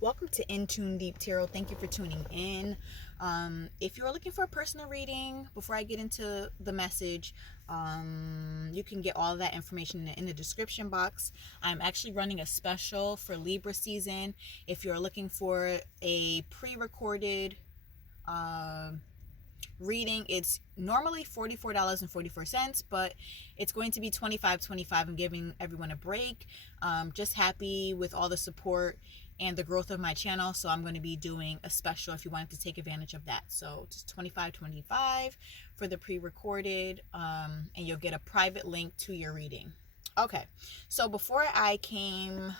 Welcome to InTuneDeep Tarot. Thank you for tuning in. If you're looking for a personal reading, before I get into the message, you can get all of that information in the description box. I'm actually running a special for Libra season. If you're looking for a pre-recorded reading, it's normally $44.44, but it's going to be $25.25. I'm giving everyone a break. Just happy with all the support and the growth of my channel, so I'm going to be doing a special if you wanted to take advantage of that. So just $25.25 for the pre-recorded, and you'll get a private link to your reading. Okay, so before I came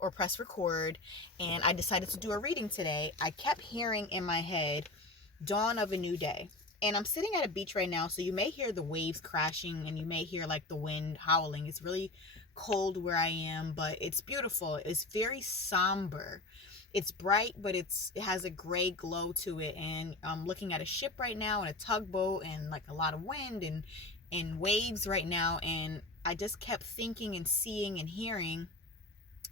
or press record and I decided to do a reading today, I kept hearing in my head dawn of a new day. And I'm sitting at a beach right now, so you may hear the waves crashing and you may hear like the wind howling. It's really cold where I am, but it's beautiful. It's very somber. It's bright, but it has a gray glow to it. And I'm looking at a ship right now and a tugboat and like a lot of wind and waves right now. And I just kept thinking and seeing and hearing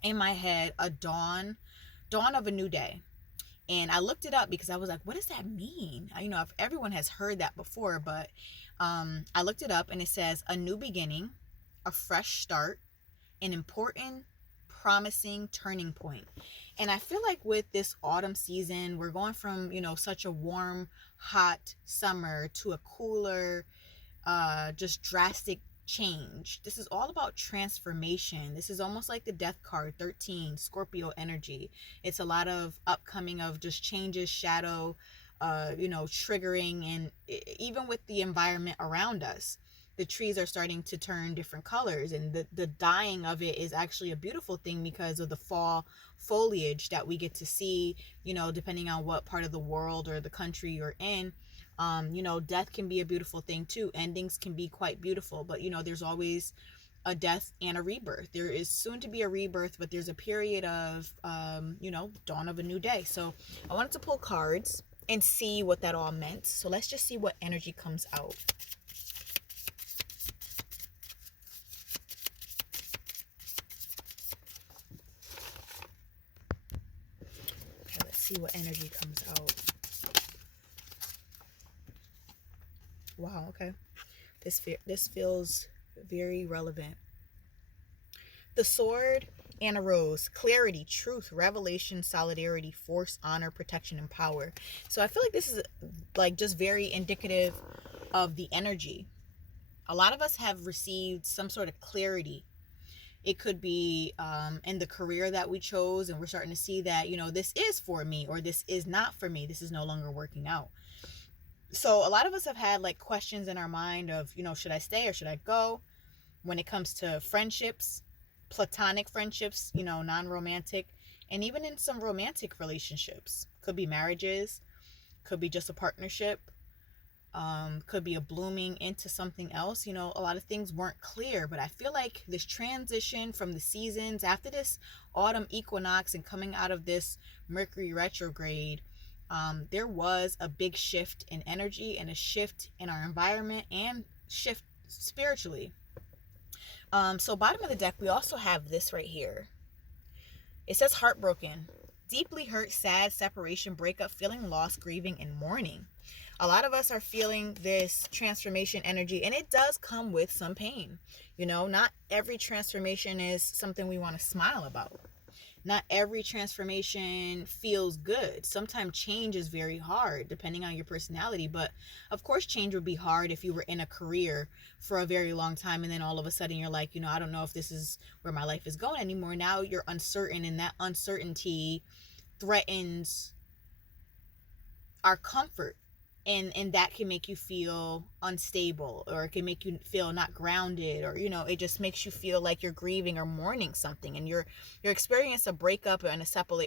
in my head a dawn of a new day. And I looked it up because I was like, what does that mean? If everyone has heard that before, but I looked it up and it says a new beginning, a fresh start, an important, promising turning point. And I feel like with this autumn season, we're going from, such a warm, hot summer to a cooler, just drastic change. This is all about transformation. This is almost like the death card 13, Scorpio energy. It's a lot of upcoming of just changes, shadow, triggering, and even with the environment around us. The trees are starting to turn different colors, and the dying of it is actually a beautiful thing because of the fall foliage that we get to see, depending on what part of the world or the country you're in. Death can be a beautiful thing too. Endings can be quite beautiful, but there's always a death and a rebirth. There is soon to be a rebirth, but there's a period of, dawn of a new day. So I wanted to pull cards and see what that all meant. So let's just see what energy comes out. Okay, let's see what energy comes out. Wow, okay. This feels very relevant. The sword and a rose. Clarity, truth, revelation, solidarity, force, honor, protection, and power. So I feel like this is like just very indicative of the energy. A lot of us have received some sort of clarity. It could be in the career that we chose, and we're starting to see that, this is for me or this is not for me. This is no longer working out. So a lot of us have had like questions in our mind of, should I stay or should I go? When it comes to friendships, platonic friendships, non-romantic, and even in some romantic relationships. Could be marriages, could be just a partnership, could be a blooming into something else. A lot of things weren't clear, but I feel like this transition from the seasons after this autumn equinox and coming out of this Mercury retrograde, there was a big shift in energy and a shift in our environment and shift spiritually. So bottom of the deck, we also have this right here. It says heartbroken, deeply hurt, sad, separation, breakup, feeling lost, grieving, and mourning. A lot of us are feeling this transformation energy, and it does come with some pain. Not every transformation is something we want to smile about. Not every transformation feels good. Sometimes change is very hard depending on your personality. But of course, change would be hard if you were in a career for a very long time and then all of a sudden you're like, I don't know if this is where my life is going anymore. Now you're uncertain, and that uncertainty threatens our comfort. And that can make you feel unstable, or it can make you feel not grounded, or it just makes you feel like you're grieving or mourning something, and you're experiencing a breakup and a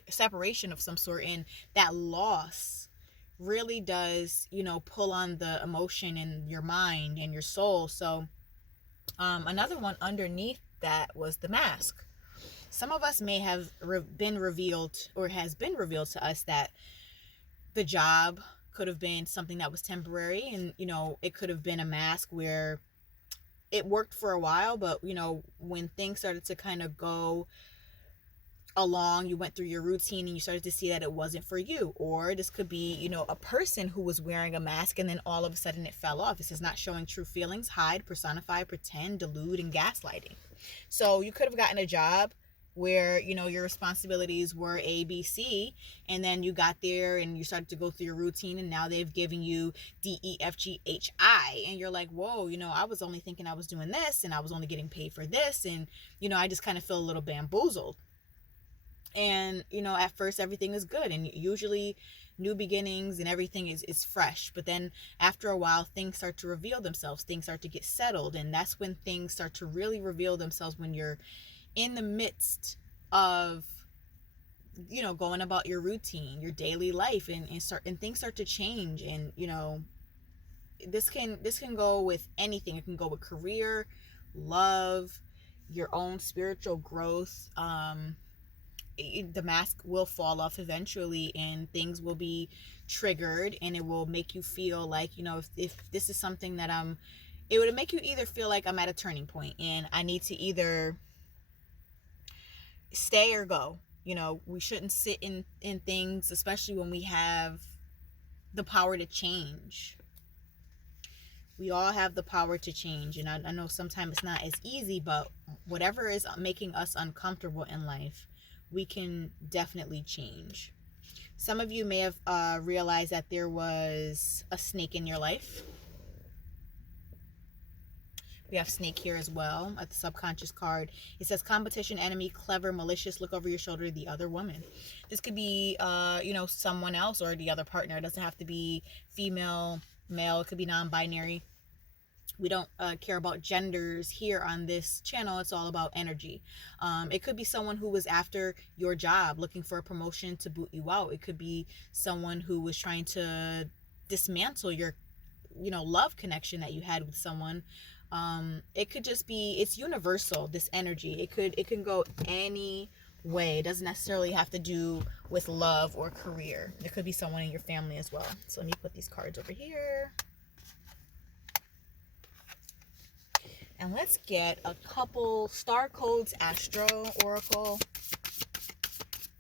separation of some sort, and that loss really does pull on the emotion in your mind and your soul. So another one underneath that was the mask. Some of us may have been revealed, or has been revealed to us, that the job could have been something that was temporary, and it could have been a mask where it worked for a while, but when things started to kind of go along, you went through your routine and you started to see that it wasn't for you. Or this could be, a person who was wearing a mask and then all of a sudden it fell off. This is not showing true feelings, hide, personify, pretend, delude, and gaslighting. So you could have gotten a job where, your responsibilities were A, B, C, and then you got there and you started to go through your routine, and now they've given you D, E, F, G, H, I, and you're like, whoa, I was only thinking I was doing this and I was only getting paid for this, and I just kind of feel a little bamboozled. And at first everything is good, and usually new beginnings and everything is fresh, but then after a while things start to reveal themselves, things start to get settled, and that's when things start to really reveal themselves, when you're in the midst of going about your routine, your daily life, and things start to change. And this can go with anything. It can go with career, love, your own spiritual growth. The mask will fall off eventually, and things will be triggered, and it will make you feel like, if this is something that it would make you either feel like I'm at a turning point and I need to either stay or go. We shouldn't sit in things, especially when we have the power to change. We all have the power to change, and I know sometimes it's not as easy, but whatever is making us uncomfortable in life, we can definitely change. Some of you may have realized that there was a snake in your life. We have snake here as well at the subconscious card. It says competition, enemy, clever, malicious, look over your shoulder, the other woman. This could be, someone else or the other partner. It doesn't have to be female, male. It could be non-binary. We don't care about genders here on this channel. It's all about energy. It could be someone who was after your job, looking for a promotion to boot you out. It could be someone who was trying to dismantle your, love connection that you had with someone. It could just be, it's universal, this energy. It can go any way. It doesn't necessarily have to do with love or career. It could be someone in your family as well. So let me put these cards over here. And let's get a couple Star Codes Astro Oracle.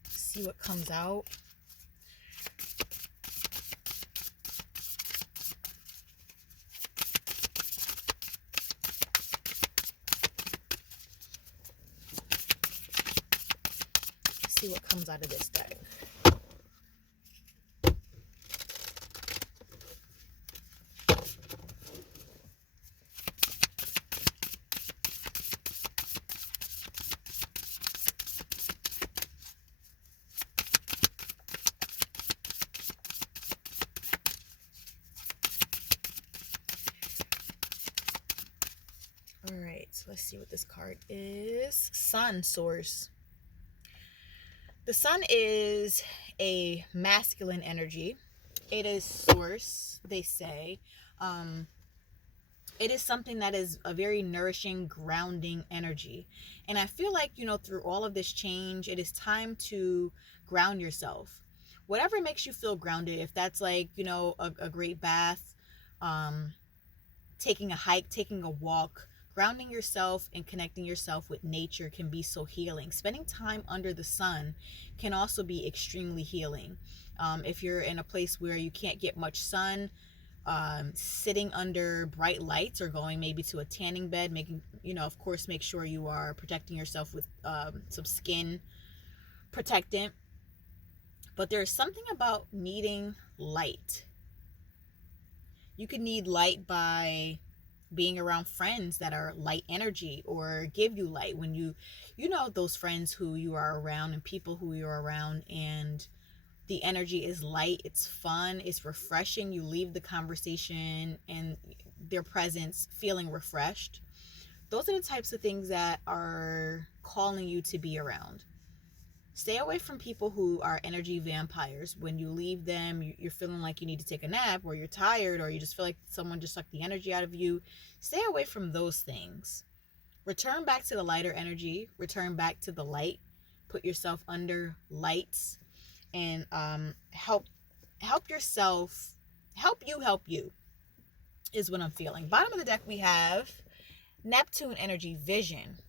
See what comes out. See what comes out of this deck. All right, so let's see what this card is. Sun Source. The sun is a masculine energy. It is source, they say. It is something that is a very nourishing, grounding energy. And I feel like, through all of this change, it is time to ground yourself. Whatever makes you feel grounded, if that's like, a great bath, taking a hike, taking a walk, grounding yourself and connecting yourself with nature can be so healing. Spending time under the sun can also be extremely healing. If you're in a place where you can't get much sun, sitting under bright lights or going maybe to a tanning bed, of course, make sure you are protecting yourself with some skin protectant. But there's something about needing light. You could need light by being around friends that are light energy or give you light. When those friends who you are around and people who you're around, and the energy is light, it's fun, it's refreshing. You leave the conversation and their presence feeling refreshed. Those are the types of things that are calling you to be around. Stay away from people who are energy vampires. When you leave them, you're feeling like you need to take a nap, or you're tired, or you just feel like someone just sucked the energy out of you. Stay away from those things. Return back to the lighter energy. Return back to the light. Put yourself under lights, and help yourself. Help you is what I'm feeling. Bottom of the deck, we have Neptune energy, vision.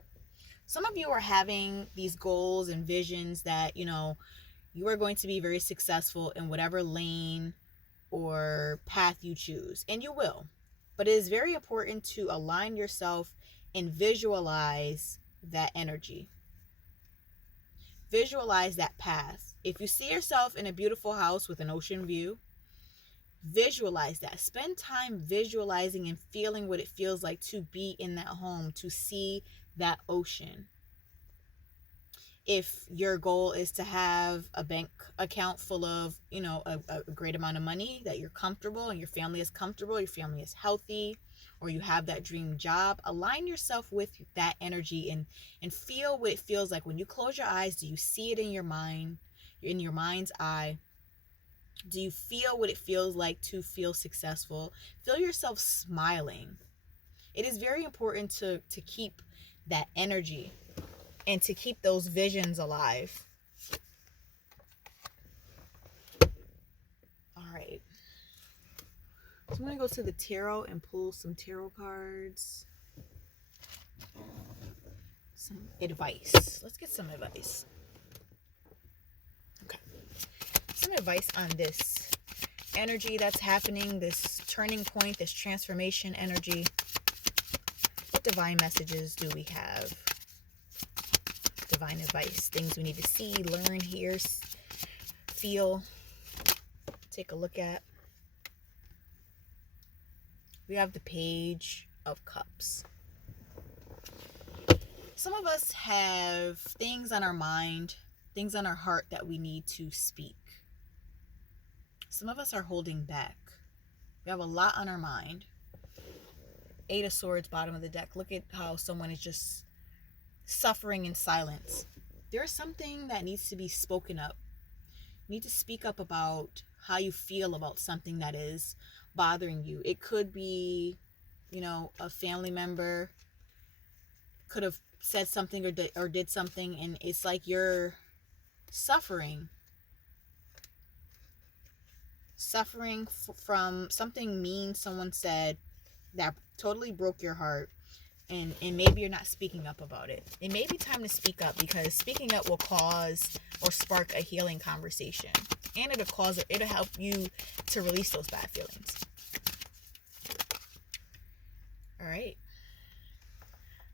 Some of you are having these goals and visions that, you are going to be very successful in whatever lane or path you choose, and you will. But it is very important to align yourself and visualize that energy. Visualize that path. If you see yourself in a beautiful house with an ocean view, visualize that. Spend time visualizing and feeling what it feels like to be in that home, to see that ocean. If your goal is to have a bank account full of, a great amount of money, that you're comfortable and your family is comfortable, your family is healthy, or you have that dream job, align yourself with that energy and feel what it feels like. When you close your eyes, do you see it in your mind, in your mind's eye? Do you feel what it feels like to feel successful? Feel yourself smiling. It is very important to keep that energy and to keep those visions alive. All right. So I'm going to go to the tarot and pull some tarot cards. Some advice. Let's get some advice. Okay. Some advice on this energy that's happening, this turning point, this transformation energy. What divine messages do we have? Divine advice, things we need to see, learn, hear, feel, take a look at. We have the Page of Cups. Some of us have things on our mind, things on our heart that we need to speak. Some of us are holding back. We have a lot on our mind. 8 of Swords, bottom of the deck. Look at how someone is just suffering in silence. There's something that needs to be spoken up. You need to speak up about how you feel about something that is bothering you. It could be, a family member could have said something or did something, and it's like you're suffering from something mean someone said that totally broke your heart. And maybe you're not speaking up about it. It may be time to speak up, because speaking up will cause or spark a healing conversation. And it'll help you to release those bad feelings. All right.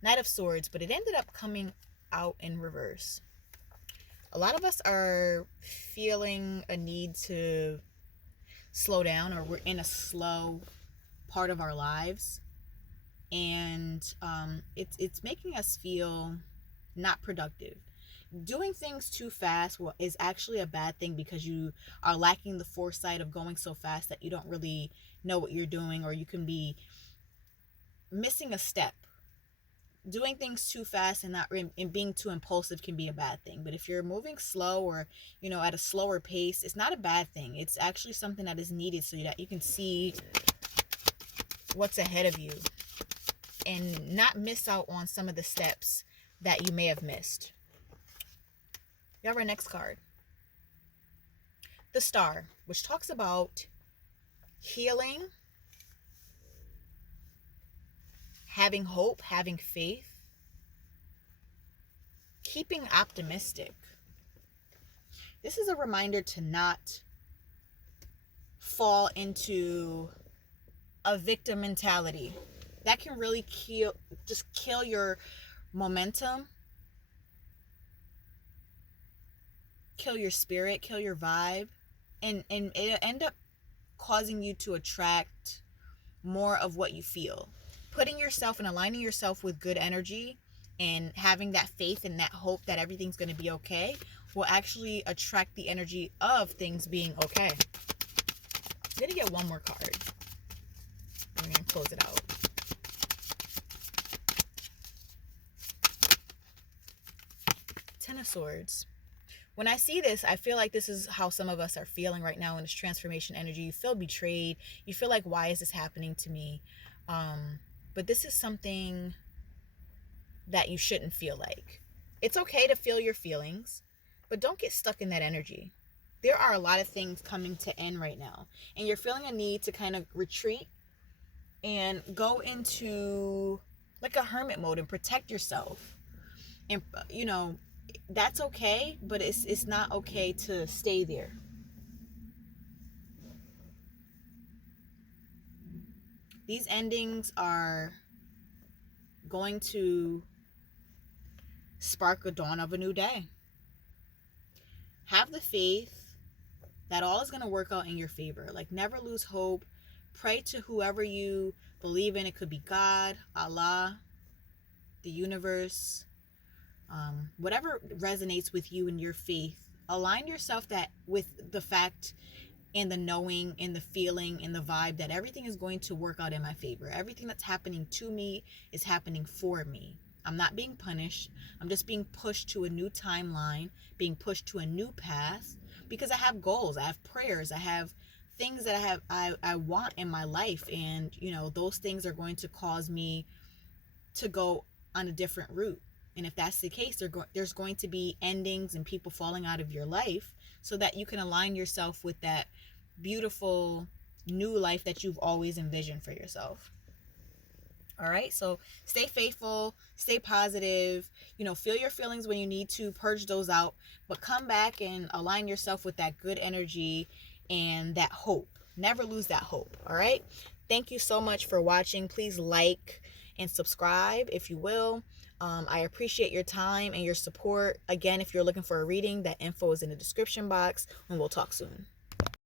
Knight of Swords, but it ended up coming out in reverse. A lot of us are feeling a need to slow down, or we're in a slow part of our lives. And it's making us feel not productive. Doing things too fast is actually a bad thing, because you are lacking the foresight of going so fast that you don't really know what you're doing, or you can be missing a step. Doing things too fast and being too impulsive can be a bad thing. But if you're moving slow, or at a slower pace, it's not a bad thing. It's actually something that is needed so that you can see what's ahead of you and not miss out on some of the steps that you may have missed. We have our next card. The Star, which talks about healing, having hope, having faith, keeping optimistic. This is a reminder to not fall into a victim mentality. That can really kill your momentum, kill your spirit, kill your vibe, and it'll end up causing you to attract more of what you feel. Putting yourself and aligning yourself with good energy and having that faith and that hope that everything's going to be okay will actually attract the energy of things being okay. I'm going to get one more card. I'm going to close it out. Ten of Swords. When I see this, I feel like this is how some of us are feeling right now in this transformation energy. You feel betrayed. You feel like, why is this happening to me? But this is something that you shouldn't feel like. It's okay to feel your feelings, but don't get stuck in that energy. There are a lot of things coming to end right now, and you're feeling a need to kind of retreat and go into like a hermit mode and protect yourself. And that's okay, but it's not okay to stay there. These endings are going to spark a dawn of a new day. Have the faith that all is going to work out in your favor. Like, never lose hope. Pray to whoever you believe in. It could be God, Allah, the universe, whatever resonates with you in your faith. Align yourself that with the fact and the knowing and the feeling and the vibe that everything is going to work out in my favor. Everything that's happening to me is happening for me. I'm not being punished. I'm just being pushed to a new timeline, being pushed to a new path, because I have goals, I have prayers, I have things that I want in my life, and those things are going to cause me to go on a different route. And if that's the case, there's going to be endings and people falling out of your life so that you can align yourself with that beautiful new life that you've always envisioned for yourself. All right, so stay faithful, stay positive, feel your feelings when you need to, purge those out, but come back and align yourself with that good energy and that hope. Never lose that hope. All right, thank you so much for watching. Please like and subscribe if you will. I appreciate your time and your support. Again, if you're looking for a reading, that info is in the description box, and we'll talk soon.